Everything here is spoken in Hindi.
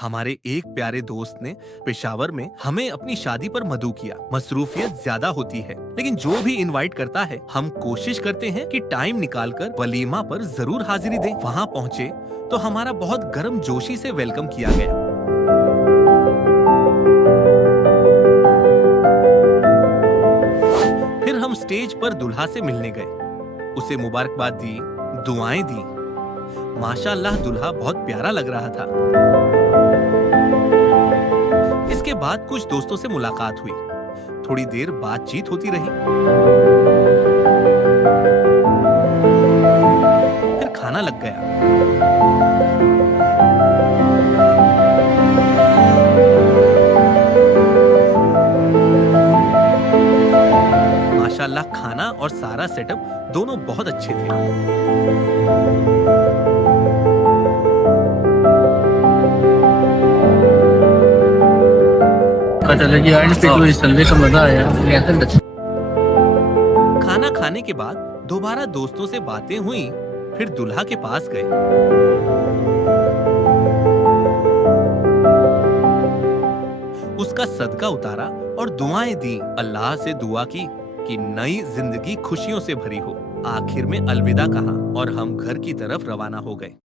हमारे एक प्यारे दोस्त ने पेशावर में हमें अपनी शादी पर मदऊ किया। मसरूफियत ज्यादा होती है, लेकिन जो भी इनवाइट करता है हम कोशिश करते हैं कि टाइम निकालकर वलीमा पर जरूर हाजिरी दें। वहाँ पहुँचे तो हमारा बहुत गर्म जोशी से वेलकम किया गया। फिर हम स्टेज पर दुल्हा से मिलने गए, उसे मुबारकबाद दी, दुआएं दी। माशाअल्लाह दुल्हा बहुत प्यारा लग रहा था। इसके बाद कुछ दोस्तों से मुलाकात हुई, थोड़ी देर बातचीत होती रही। फिर खाना लग गया। माशाअल्लाह खाना और सारा सेटअप दोनों बहुत अच्छे थे। पता चला कि एंड पे तो इस संडे का मजा आया। खाना खाने के बाद दोबारा दोस्तों से बातें हुई, फिर दुल्हा के पास गए। उसका सदका उतारा और दुआएं दी। अल्लाह से दुआ की कि नई जिंदगी खुशियों से भरी हो। आखिर में अलविदा कहा और हम घर की तरफ रवाना हो गए।